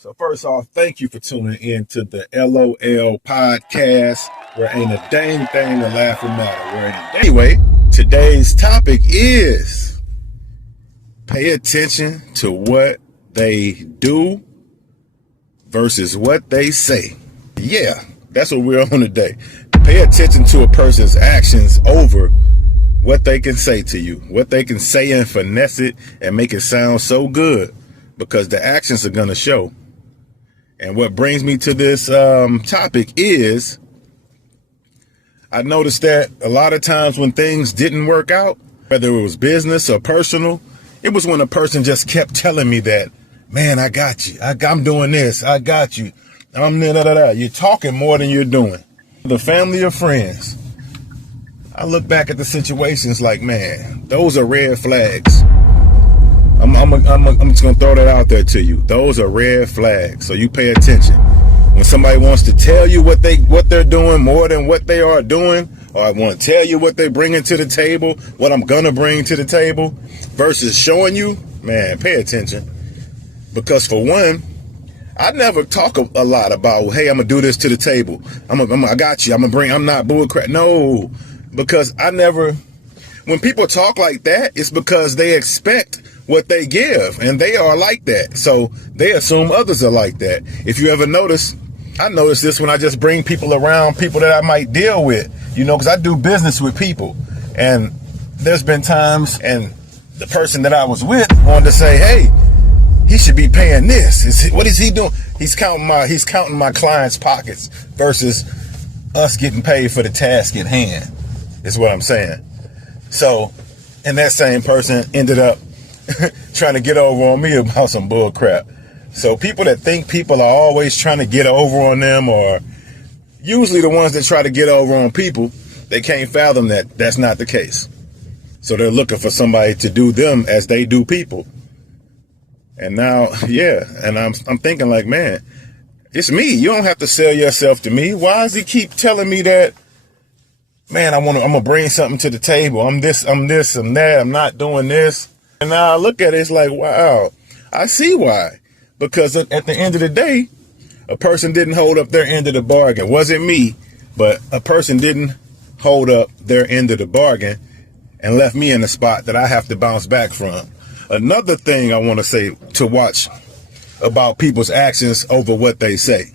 So first off, thank you for tuning in to the LOL podcast, where ain't a dang thing to laugh matter. Anyway, today's topic is pay attention to what they do versus what they say. Yeah, that's what we're on today. Pay attention to a person's actions over what they can say to you, what they can say and finesse it and make it sound so good, because the actions are going to show. And what brings me to this topic is I noticed that a lot of times when things didn't work out, whether it was business or personal, it was when a person just kept telling me that, man, I got you. I'm doing this. I got you. You're talking more than you're doing. The family or friends, I look back at the situations like, man, those are red flags. I'm just going to throw that out there to you. Those are red flags. So you pay attention. When somebody wants to tell you what they're doing more than what they are doing, or I want to tell you what they're bringing to the table, what I'm going to bring to the table, versus showing you, man, pay attention. Because for one, I never talk a lot about, hey, I'm going to do this to the table. I got you. I'm not bullcrap. No, because when people talk like that, it's because they expect what they give, and they are like that. So they assume others are like that. If you ever notice, I notice this when I just bring people around, people that I might deal with, because I do business with people. And there's been times, and the person that I was with wanted to say, hey, he should be paying this. What is he doing? He's counting my client's pockets versus us getting paid for the task at hand, is what I'm saying. So, and that same person ended up trying to get over on me about some bull crap. So people that think people are always trying to get over on them, or usually the ones that try to get over on people, they can't fathom that that's not the case. So they're looking for somebody to do them as they do people. And now, yeah, and I'm thinking like, man, it's me. You don't have to sell yourself to me. Why does he keep telling me that, man, I'm gonna bring something to the table. I'm this, I'm that. I'm not doing this. And now I look at it, it's like, wow, I see why. Because at the end of the day, a person didn't hold up their end of the bargain. It wasn't me, but a person didn't hold up their end of the bargain and left me in a spot that I have to bounce back from. Another thing I want to say to watch about people's actions over what they say,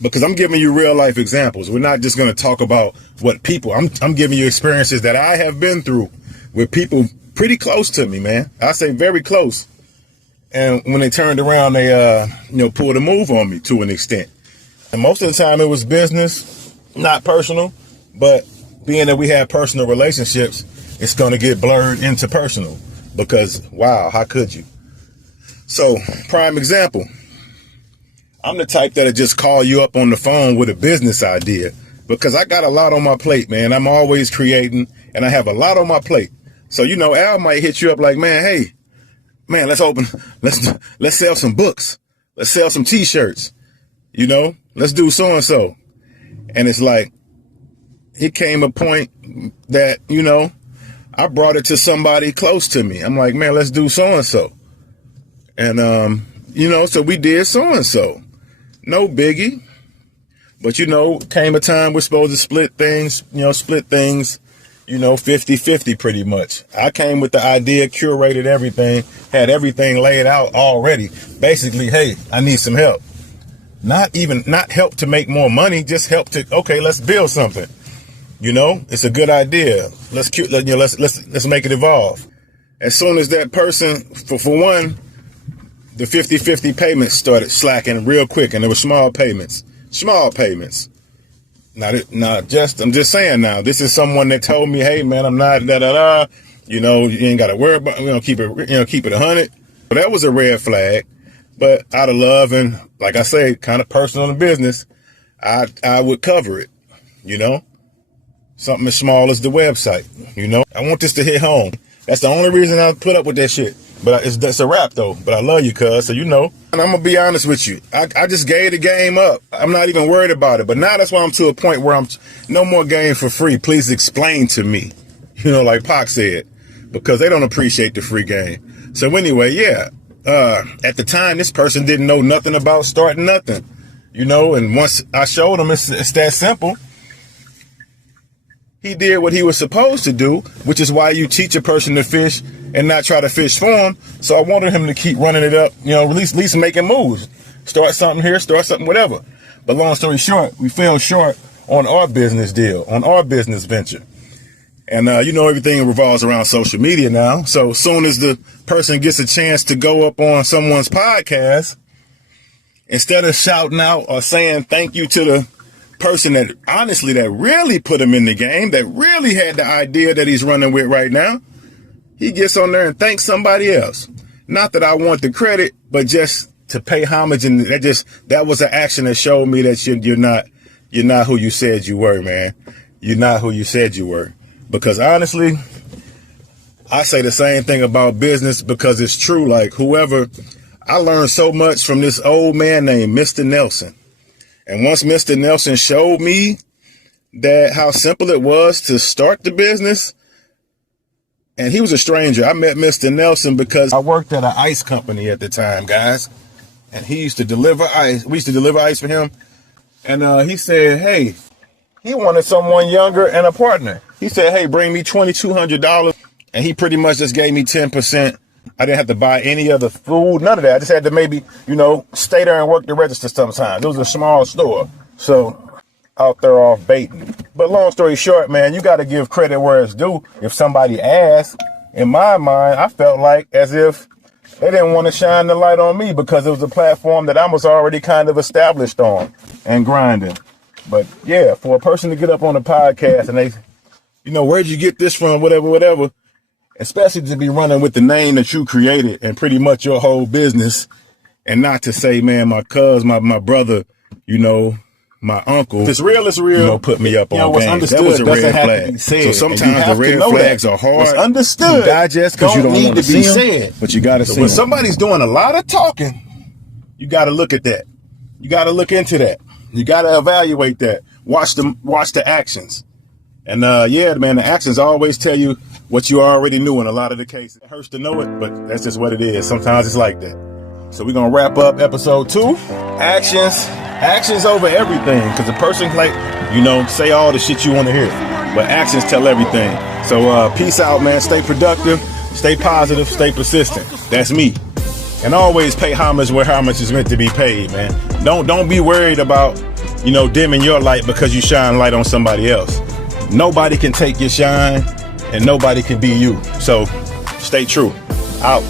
because I'm giving you real life examples. We're not just going to talk about what people, I'm giving you experiences that I have been through with people pretty close to me, man. I say very close. And when they turned around, they, pulled a move on me to an extent. And most of the time it was business, not personal. But being that we have personal relationships, it's going to get blurred into personal because, wow, how could you? So, prime example, I'm the type that'll just call you up on the phone with a business idea because I got a lot on my plate, man. I'm always creating and I have a lot on my plate. So, Al might hit you up like, man, hey, man, let's sell some books. Let's sell some t-shirts, let's do so-and-so. And it's like, it came a point that, I brought it to somebody close to me. I'm like, man, let's do so-and-so. And, so we did so-and-so. No biggie. But, came a time we're supposed to split things 50-50 pretty much. I came with the idea, curated everything, had everything laid out already. Basically, hey, I need some help. Not help to make more money, just help to, okay, let's build something. It's a good idea. Let's make it evolve. As soon as that person, for one, the 50-50 payments started slacking real quick, and there were small payments. I'm just saying now, this is someone that told me, hey man, I'm not you ain't got to worry about, keep it 100. But that was a red flag. But out of love and, like I say, kind of personal and business, I would cover it, something as small as the website, I want this to hit home. That's the only reason I put up with that shit. But that's a wrap though. But I love you, cuz, so And I'm gonna be honest with you. I just gave the game up. I'm not even worried about it. But now that's why I'm to a point where I'm no more game for free. Please explain to me. Like Pac said. Because they don't appreciate the free game. So anyway, yeah. At the time, this person didn't know nothing about starting nothing, and once I showed him it's that simple, he did what he was supposed to do, which is why you teach a person to fish and not try to fish for him. So I wanted him to keep running it up, at least making moves. Start something here, start something, whatever. But long story short, we fell short on our business deal, on our business venture. And, everything revolves around social media now. So soon as the person gets a chance to go up on someone's podcast, instead of shouting out or saying thank you to the person that honestly, that really put him in the game, that really had the idea that he's running with right now, he gets on there and thanks somebody else. Not that I want the credit, but just to pay homage. And that was an action that showed me that you're not who you said you were, man. You're not who you said you were. Because honestly, I say the same thing about business because it's true. Like I learned so much from this old man named Mr. Nelson. And once Mr. Nelson showed me that how simple it was to start the business, and he was a stranger. I met Mr. Nelson because I worked at an ice company at the time, guys. And he used to deliver ice. We used to deliver ice for him. And he said, hey, he wanted someone younger and a partner. He said, hey, bring me $2,200. And he pretty much just gave me 10%. I didn't have to buy any other food, none of that. I just had to maybe, stay there and work the register sometimes. It was a small store. So out there off baiting. But long story short, man, you got to give credit where it's due. If somebody asked, in my mind, I felt like as if they didn't want to shine the light on me because it was a platform that I was already kind of established on and grinding. But yeah, for a person to get up on a podcast and they, where'd you get this from? Whatever. Especially to be running with the name that you created and pretty much your whole business, and not to say, man, my cousin, my brother, my uncle. If it's real, it's real. Put me up on game. That was a red flag. So sometimes the red flags are hard. It's understood. To digest because you don't need to be said. But you got to see. When somebody's doing a lot of talking, you got to look at that. You got to look into that. You got to evaluate that. Watch the actions. And yeah, man, the actions always tell you what you already knew in a lot of the cases. It hurts to know it, but that's just what it is. Sometimes it's like that. So we're going to wrap up episode 2. Actions over everything. Because a person say all the shit you want to hear. But actions tell everything. So peace out, man. Stay productive. Stay positive. Stay persistent. That's me. And always pay homage where homage is meant to be paid, man. Don't be worried about, dimming your light because you shine light on somebody else. Nobody can take your shine and nobody can be you. So stay true. Out.